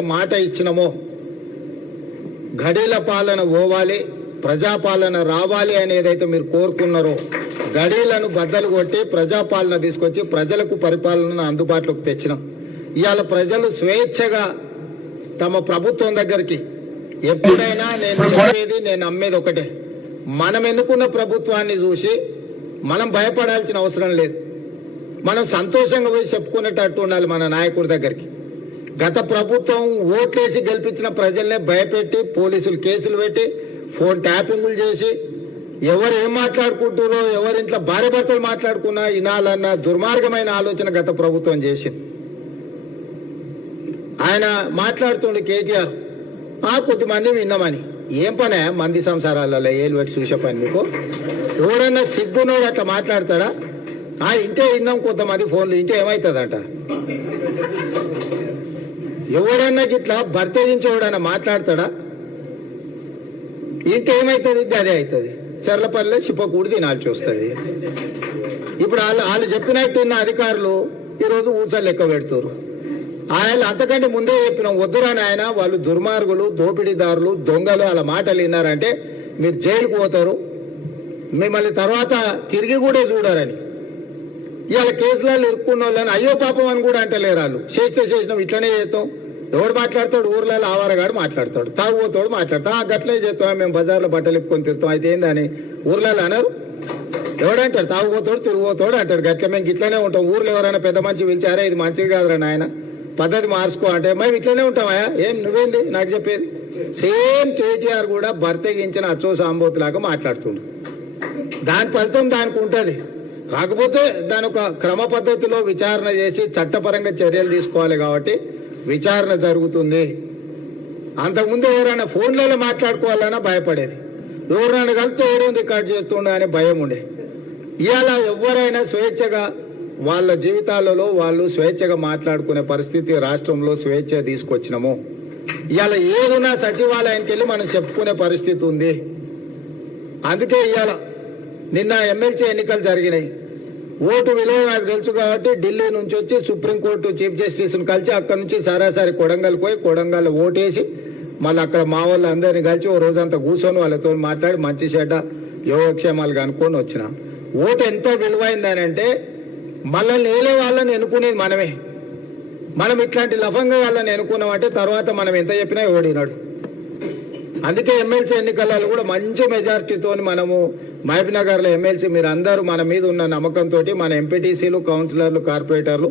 ఏదైతే మాట ఇచ్చినామో గడీల పాలన పోవాలి, ప్రజాపాలన రావాలి అని ఏదైతే మీరు కోరుకున్నారో గడీలను బద్దలు కొట్టి ప్రజాపాలన తీసుకొచ్చి ప్రజలకు పరిపాలనను అందుబాటులోకి తెచ్చినాం. ఇవాళ ప్రజలు స్వేచ్ఛగా తమ ప్రభుత్వం దగ్గరికి ఎప్పుడైనా నేను నమ్మేది ఒకటే, మనం ఎన్నుకున్న ప్రభుత్వాన్ని చూసి మనం భయపడాల్సిన అవసరం లేదు. మనం సంతోషంగా పోయి చెప్పుకునేటట్టు ఉండాలి మన నాయకుడి దగ్గరికి. గత ప్రభుత్వం ఓట్లేసి గెలిపించిన ప్రజల్నే భయపెట్టి పోలీసులు కేసులు పెట్టి ఫోన్ ట్యాపింగులు చేసి ఎవరు ఏం మాట్లాడుకుంటారో ఎవరింట్లో భార్య భర్తలు మాట్లాడుకున్నా వినాలన్న దుర్మార్గమైన ఆలోచన గత ప్రభుత్వం చేసింది. ఆయన మాట్లాడుతుండే కేటీఆర్ కొద్దిమంది విన్నామని. ఏం పనే మంది సంసారాలలో ఏలు పెట్టి చూసే పని మీకు? ఎవడన్నా సిగ్గునోడు అట్లా మాట్లాడతాడా? ఇంటే విన్నాం కొంతమంది ఫోన్లు, ఇంటే ఏమవుతుందంట? ఎవడన్నా ఇట్లా భర్తయించి ఎవడన్నా మాట్లాడతాడా? ఇంటే ఏమవుతుంది? అదే అవుతుంది. చర్లపల్లి చిప్పకూడి తినాల్సి వస్తుంది. ఇప్పుడు వాళ్ళు చెప్పినట్టు ఉన్న అధికారులు ఈరోజు ఊసలు లెక్క పెడుతున్నారు. ఆయన అంతకంటే ముందే చెప్పినాం, వద్దురాని ఆయన వాళ్ళు దుర్మార్గులు, దోపిడీదారులు, దొంగలు, అలా మాటలు విన్నారంటే మీరు జైలుకు పోతారు, మిమ్మల్ని తర్వాత తిరిగి కూడా చూడారని. ఇవాళ కేసులలో ఇరుక్కున్న వాళ్ళని అయ్యో పాపం అని కూడా అంటలేరు వాళ్ళు. చేసినాం ఇట్లనే చేస్తాం. ఎవడు మాట్లాడతాడు? ఊర్లలో ఆవారగాడు మాట్లాడతాడు, తాగుపోతాడు మాట్లాడతాం. గట్లనే చేస్తాం, మేము బజార్లో బట్టలు ఇప్పుకొని తిరుగుతాం. అయితే ఏందని ఊర్లలో అన్నారు? ఎవడంటాడు? తాగుపోతాడు తిరిగిపోతాడు అంటాడు. గట్ల మేము ఇట్లనే ఉంటాం. ఊర్లో ఎవరైనా పెద్ద మనిషి పిలిచారా ఇది మంచిది కాదురా నాయన పద్ధతి మార్చుకో అంటే మేము ఇట్లనే ఉంటామా? ఏం నువ్వేంది నాకు చెప్పేది? సేమ్ కేటీఆర్ కూడా భర్తగించిన అచ్చో సాంబోతులాగా మాట్లాడుతుండు. దాని ఫలితం దానికి ఉంటుంది. కాకపోతే దాని ఒక క్రమ పద్ధతిలో విచారణ చేసి చట్టపరంగా చర్యలు తీసుకోవాలి కాబట్టి విచారణ జరుగుతుంది. అంతకుముందు ఎవరైనా ఫోన్లలో మాట్లాడుకోవాలన్నా భయపడేది, ఎవరైనా కలిస్తే ఎవరైనా రికార్డు చేస్తుండే అనే భయం ఉండే. ఇవాళ ఎవరైనా స్వేచ్ఛగా వాళ్ళ జీవితాలలో వాళ్ళు స్వేచ్ఛగా మాట్లాడుకునే పరిస్థితి రాష్ట్రంలో స్వేచ్ఛ తీసుకొచ్చినాము. ఇవాళ ఏదున్నా సచివాలయానికి వెళ్ళి మనం చెప్పుకునే పరిస్థితి ఉంది. అందుకే ఇవాళ నిన్న ఎమ్మెల్సీ ఎన్నికలు జరిగినాయి. ఓటు విలువ నాకు తెలుసు కాబట్టి ఢిల్లీ నుంచి వచ్చి సుప్రీంకోర్టు చీఫ్ జస్టిస్ను కలిసి అక్కడ నుంచి సరాసరి కొడంగల్ పోయి కొడంగల్ ఓటేసి మళ్ళీ అక్కడ మా వాళ్ళు అందరినీ కలిసి ఓ రోజంతా కూర్చొని వాళ్ళతో మాట్లాడి మంచి చెడ్డ యోగక్షేమాలు కనుక్కొని వచ్చిన. ఓటు ఎంత విలువైందని అంటే మనల్ని ఏలే వాళ్ళని ఎన్నుకునేది మనమే. మనం ఇట్లాంటి లఫంగా వాళ్ళని ఎన్నుకున్నామంటే తర్వాత మనం ఎంత చెప్పినా ఓడినాడు. అందుకే ఎమ్మెల్సీ ఎన్నికలలో కూడా మంచి మెజార్టీతో మనము మహబూబ్నగర్లో ఎమ్మెల్సీ మీరు అందరూ మన మీద ఉన్న నమ్మకంతో మన ఎంపీటీసీలు, కౌన్సిలర్లు, కార్పొరేటర్లు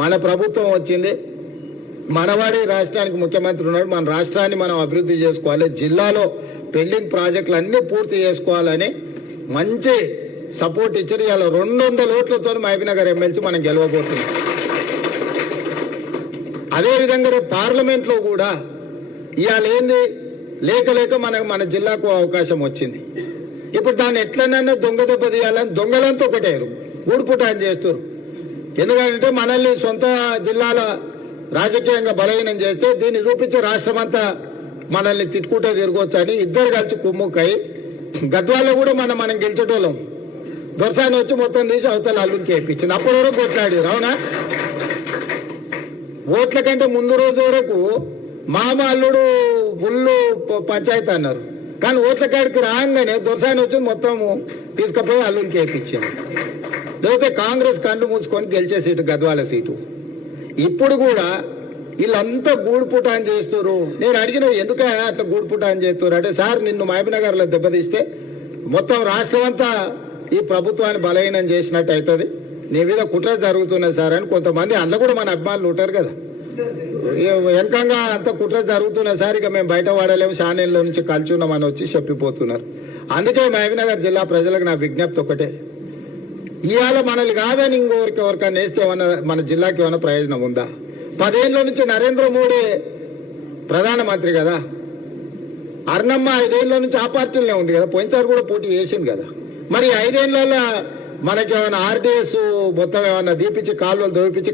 మన ప్రభుత్వం వచ్చింది. మనవాడి రాష్ట్రానికి ముఖ్యమంత్రి ఉన్నాడు. మన రాష్ట్రాన్ని మనం అభివృద్ధి చేసుకోవాలి, జిల్లాలో పెండింగ్ ప్రాజెక్టులు అన్ని పూర్తి చేసుకోవాలని మంచి సపోర్ట్ ఇచ్చారు. ఇలా 200 ఓట్లతో మహబూబ్నగర్ ఎమ్మెల్సీ మనం గెలవబోతున్నాం. అదేవిధంగా పార్లమెంట్ లో కూడా ఇవాళ ఏంది లేక మన జిల్లాకు అవకాశం వచ్చింది. ఇప్పుడు దాన్ని ఎట్లనన్నా దొంగ దెబ్బ తీయాలని దొంగలంతా ఒకటేరు గూడుపుటాన్ని చేస్తారు. ఎందుకంటే మనల్ని సొంత జిల్లాల రాజకీయంగా బలహీనం చేస్తే దీన్ని చూపించి రాష్ట్రమంతా మనల్ని తిట్టుకుంటూ తిరగొచ్చు అని ఇద్దరు కలిసి కుమ్ముక్కై గద్వాల్లో కూడా మనం గెలిచేటోళ్ళం. దొరసాని వచ్చి మొత్తం తీసి అవతల అల్లునికి వేయించింది. అప్పటి వరకు కొట్లాడారు. అవునా? ఓట్ల కంటే ముందు రోజు వరకు మామ అల్లుడు ఫుల్లు పంచాయతీ అన్నారు. కానీ ఓట్ల కాడికి రాగానే దొరసాని వచ్చి మొత్తం తీసుకుపోయి అల్లునికి వేయించింది. లేకపోతే కాంగ్రెస్ కళ్ళు మూసుకొని గెలిచే సీటు గద్వాల సీటు. ఇప్పుడు కూడా వీళ్ళంతా గూడుపుటాన్ని చేస్తారు. నేను అడిగిన ఎందుకైనా అట్లా గూడుపుటాన్ని చేస్తారు అంటే, సార్ నిన్ను మహబూబ్నగర్లో దెబ్బతీస్తే మొత్తం రాష్ట్రం అంతా ఈ ప్రభుత్వాన్ని బలహీనం చేసినట్టు అవుతుంది, నీ మీద కుట్ర జరుగుతున్నది సార్ అని కొంతమంది అందులో కూడా మన అభిమానులు ఉంటారు కదా, వెనకంగా అంత కుట్ర జరుగుతున్న సార్ ఇక మేము బయట వాడలేము ఛానల్లో నుంచి కలుచున్నామని వచ్చి చెప్పిపోతున్నారు. అందుకే మహబూబ్నగర్ జిల్లా ప్రజలకు నా విజ్ఞప్తి ఒకటే, ఇవాళ మనల్ని కాదని ఎవరికైనా వేస్తే ఏమన్నా మన జిల్లాకి ఏమైనా ప్రయోజనం ఉందా? 10 ఏళ్ల నుంచి నరేంద్ర మోడీ ప్రధానమంత్రి కదా, అర్ణమ్మ 5 ఏళ్ల నుంచి ఆ పార్టీలోనే ఉంది కదా, పోయినసారి కూడా పోటీ చేసింది కదా. మరి 5 ఏళ్లలో మనకేమైనా ఆర్డీఎస్ మొత్తం ఏమన్నా దీపించి కాలువలు దోపించి